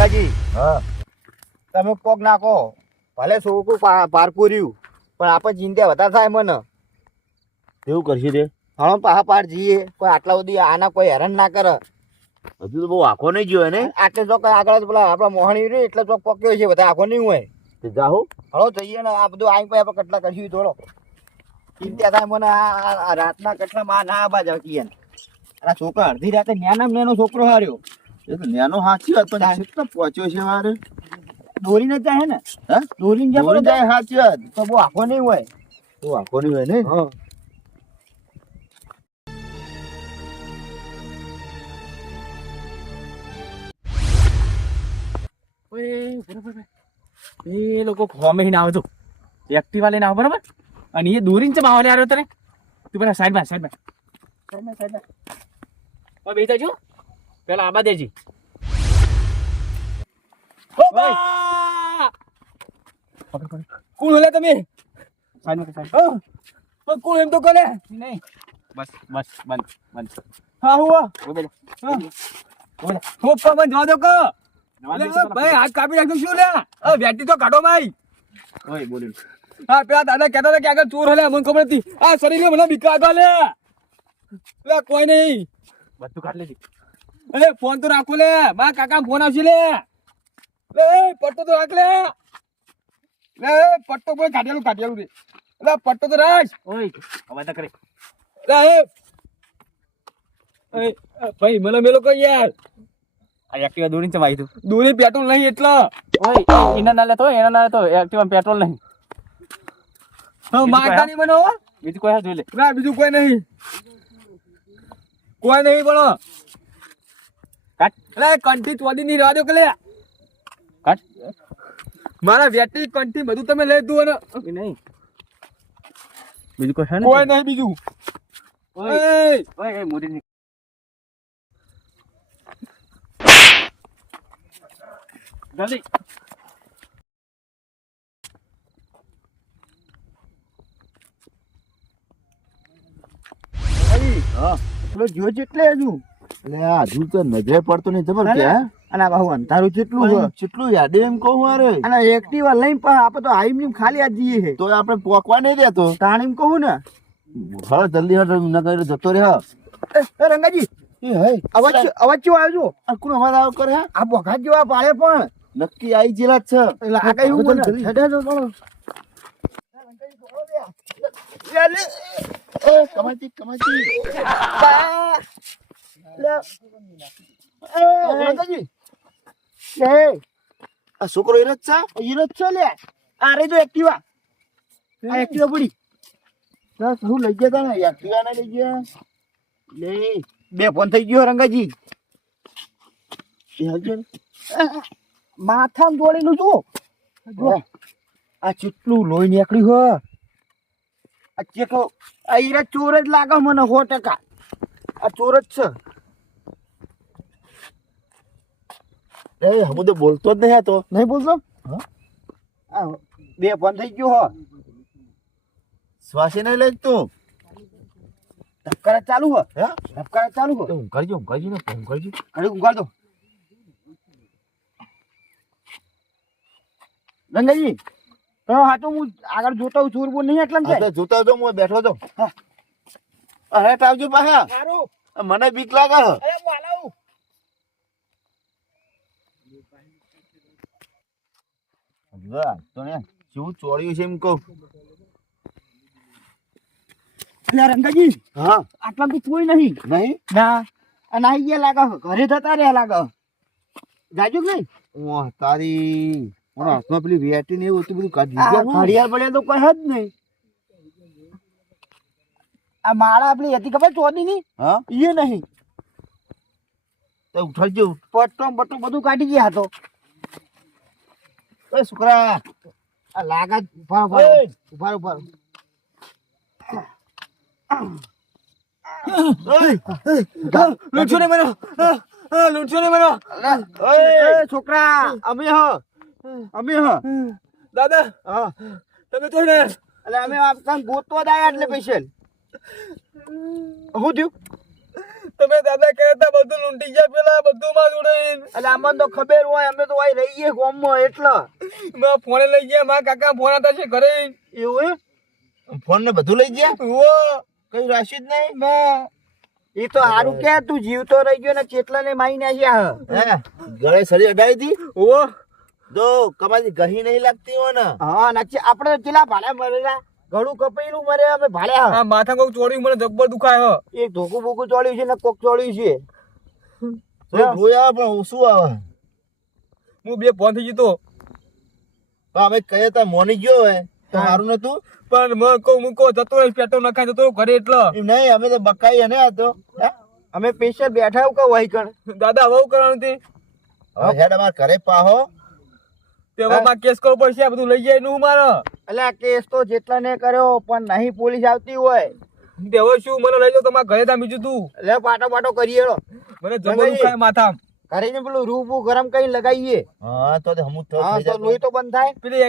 રંગાજી હા તમે કોક નાખો ભલે છોકરું પારકું રહ્યું પણ આપણે ચિંતા વધારે થાય મને. કેવું કરશે તે? હણો પાહા પાર જઈએ કોઈ આટલા સુધી આના કોઈ હેરાન ના કરે. હજુ તો બહુ આખો નહીં ગયો ને. આટલે ચોક આગળ પેલા આપણા મોહણી રહ્યું એટલે ચોક પક્યો છે બધા આખો નહીં હોય. તે જાહો હળો જઈએ ને આ બધું આવી પછી આપણે કેટલા કરશું થોડો ચિંતા થાય મને. આ રાતના કેટલા ના આબા જઈએ ને આ છોકરો અડધી રાતે નેનો છોકરો હાર્યો. એ તો નેનો સાચી વાત પણ કેટલો પહોંચ્યો છે મારે. દોરીને જ જાય ને. હા દોરીને દોરી જાય સાચી વાત. તો બહુ આખો નહીં હોય. તો આખો નહીં હોય ને. હા એ લોકો ફોમે ના આવતું એક્ટિવા લઈને આવો બરાબર અને એ દોરીને છે બાવલે આવ્યો તને તું પેલા સાઈડમાં બેસા છો પેલા આબા દેજી કોણ હોલે તમે સાઈડમાં કોણ એમ તો કોને નહીં બસ બંધ હા હુઆ હું પવન જવા દો કો ભાઈ હાથ કાપી નાખ્યો શું લે વેટી તો કાઢો ભાઈ ઓય બોલ્યું હા પેલા દાદા કહેતા હતા કે આગળ ચોર હલે મને ખબર નથી આ શરીર મને બીક લાગવા લે કોઈ નહીં બધું કાઢ લેજી અરે ફોન તો રાખો લે મારા કાકા ફોન આવશે લે પટ્ટો તો રાખ લે પટ્ટો બોલે કાઢેલું રે પટ્ટો તો રાખ ઓય અવાજ ના કરે ભાઈ મને મેલો કોઈ યાર આ એક્ટિવા દોરીને ચમાઈ તું દોરી પેટ્રોલ નહીં એટલે ઓય એના ના લેતો એક્ટિવા પેટ્રોલ નહીં હા મારતા નહીં બનો બીજું કોઈ જોઈ લે ના બીજું કોઈ નહીં બનો કાટ અરે કંઠી ચોડી ની રહેવા દો કે લે કાટ મારા વેટી કંઠી બધું તમે લઈ દો ને નહીં બીજું કોઈ છે ને કોઈ નહીં બીજું ઓય મોદી જલ્દી હા પેલો જો જેટલે હજુ એટલે આ હજુ તો નજરે પડતો નહીં ખબર કે હા? અને આ બાહુ અંધારું કેટલું છે. કેટલું યાદ એમ કહું મારે. અને એક્ટિવા લઈને આપણે તો હાઈમ ખાલી આ જઈએ છે તો આપણે પોકવા નહીં દેતો. તાણીમ કહું ને હળો જલ્દી હળ ન કરી જતો રે. રંગાજી એ હે અવાજ કેવો આવ્યો છો? આ કોણ અવાજ આવ કરે? આ બોઘા જેવા પાડે પણ નક્કી આવી જેલા જ છે. એટલે આ કઈ એવું બોલે? હેડે તો ચાલો. કમાતી રંગાજી આ છોકરો એ જ છે. હીરો જ છે લે. આ રે જો એક્ટિવા પડી. હું લઈ ગયા તા ને એક્ટિવા ના લઈ ગયા. લે બે ફોન થઈ ગયો રંગાજી. એ હજુ માથામાં દોડેલું જો આ કેટલું લોહી નીકળ્યું હો. આ ચેકો આ હીરા ચોર જ લાગે મને 100%. આ ચોર જ છે. એ હું તો બોલતો જ નહીં હતો. નહીં બોલતો? આ બે ફોન થઈ ગયો હો. શ્વાસે નહીં લઈ તું. ધબકારા ચાલુ હો. હે ધબકારા ચાલુ હો. હું કરજો ને હું કરજો. ઘડી ઊંઘાડ દો. રંગાજી તો હાચું હું આગળ જોતો હું ચોર બોલ નહીં એટલા હા તો જોતા જો હું બેઠો તો. અરે આવજો પાછા. સારું. મને બીક લાગે. અરે હું આલાવું. તો ને શું ચોર્યું છે એમ કહું. એટલે રંગાજી હા આટલા તો કોઈ નહીં. નહીં ના અને આઈ ગયા લાગે ઘરે થતા રહ્યા લાગે. જાજો કે નહીં? ઓહ તારી મારા હાથમાં પેલી વેટી ને એવું બધું કાઢી આ ઘડિયાળ પડે તો કોઈ જ નહીં. આ માળા આપણી હતી ખબર ચોદી ની હા એ નહીં. તો ઉઠાડજો. પટ્ટો બધું કાઢી ગયા હતો. એ છોકરા આ લાગા ઉભા લૂંટશો ને મને. છોકરા અમે દાદા હા તમે તો ને એટલે અમે ગોતવા જ આવ્યા એટલે પૈસા શું થયું? તમે દાદા કહેતા બધું લૂંટી ગયા પેલા બધું માં જોડે એટલે અમને તો ખબર હોય અમે તો અહીં રહીએ ગામમાં એટલે મેં ફોને લઈ ગયા મારા કાકા ફોન હતા છે ઘરે એવું ફોન ને બધું લઈ ગયા ઓ કઈ રાશિદ નહીં ના એ તો સારું કે તું જીવતો રહી ગયો ને કેટલા ને મારી નાખ્યા હે ગળે સરી અડાઈ હતી ઓ જો કમાતી ગહી નહીં લાગતી હોય ને હા નક્કી આપણે તો ચેલા ભાડે મરેલા ઘણું કપાયેલું મરે અમે ભાડ્યા આ માથા કોક ચોડ્યું મને જબ્બર દુખાય હ એક ધોકું બોકું ચોળ્યું છે ને કોક ચોળ્યું છે તો જોયા પણ ઓછું આવે હું બે ફોન થઈ જતો પણ અમે કહીએ તા મોની ગયો હોય તો સારું નતું પણ મૂકો જતો રહી પેટ્રોલ નખાય જતો ઘરે એટલે એમ નહીં અમે તો બકાઈ ને આ તો હે? અમે પેશન્ટ બેઠા એવું કહું વહી કણ દાદા હવે કરવાનું હતી હવે હેડ અમાર ઘરે પાહો તેમાં કેસ કરવો પડશે આ બધું લઈ જાય નું મારે એટલે આ કેસ તો જેટલા ને કર્યો પણ નહીં પોલીસ આવતી હોય હવે શું મને લઈ જાઓ તમારા ઘરે તા બીજું તું એટલે પાટો પાટો કરીએ રો મને જબર દુખાય માથા ઘરે ને પેલું રૂબુ ગરમ કઈ લગાવીએ હા તો હમું તો હા તો લોહી તો બંધ થાય પેલી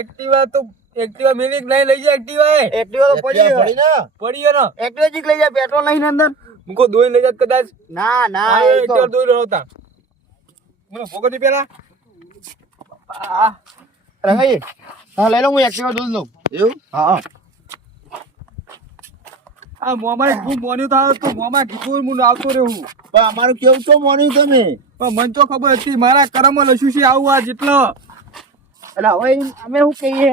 એક્ટિવા મિનિટ નહીં લઈ જાય એક્ટિવા એક્ટિવા તો પડી પડી ને પડી ગયો ને એક્ટિવા જીક લઈ જાય પેટ્રોલ નહીં ને અંદર મૂકો દોઈ લઈ જાત કદાચ ના ના હા એ તો એક્ટિવા દોઈ રહ્યો હતા મને ભોગતી પેલા રંગાઈ હા લઈ લો હું એક્ટિવા દૂધ લઉં એવું હા આ મોમાં હું મોન્યું થાય તો મોમાં કીધું હું આવતો રહેવું પણ અમારું કેવું તો મોન્યું તમે પણ મને તો ખબર હતી મારા કરમમાં લસ્યું છે આવું આ જેટલો એટલે હવે અમે શું કહીએ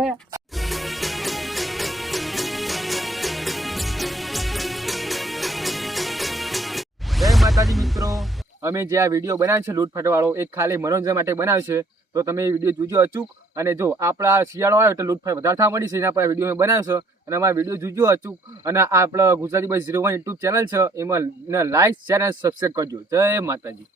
જય માતાજી મિત્રો અમે જે આ વિડીયો બનાવ્યો છે લૂંટફાટ વાળો એક ખાલી મનોરંજન માટે બનાવ્યો છે તો તમે એ વિડીયો જોજો અચૂક અને જો આપણા શિયાળો આવ્યો એટલે લૂંટફાટ વધારે થવા મળી છે એના પર વિડીયો અમે બનાવ્યો છે અને અમારા વિડીયો જોજો અચૂક અને આપણા ગુજરાતી બોય 01 યુટ્યુબ ચેનલ છે એમાં લાઈક શેર અને સબસ્ક્રાઈબ કરજો જય માતાજી.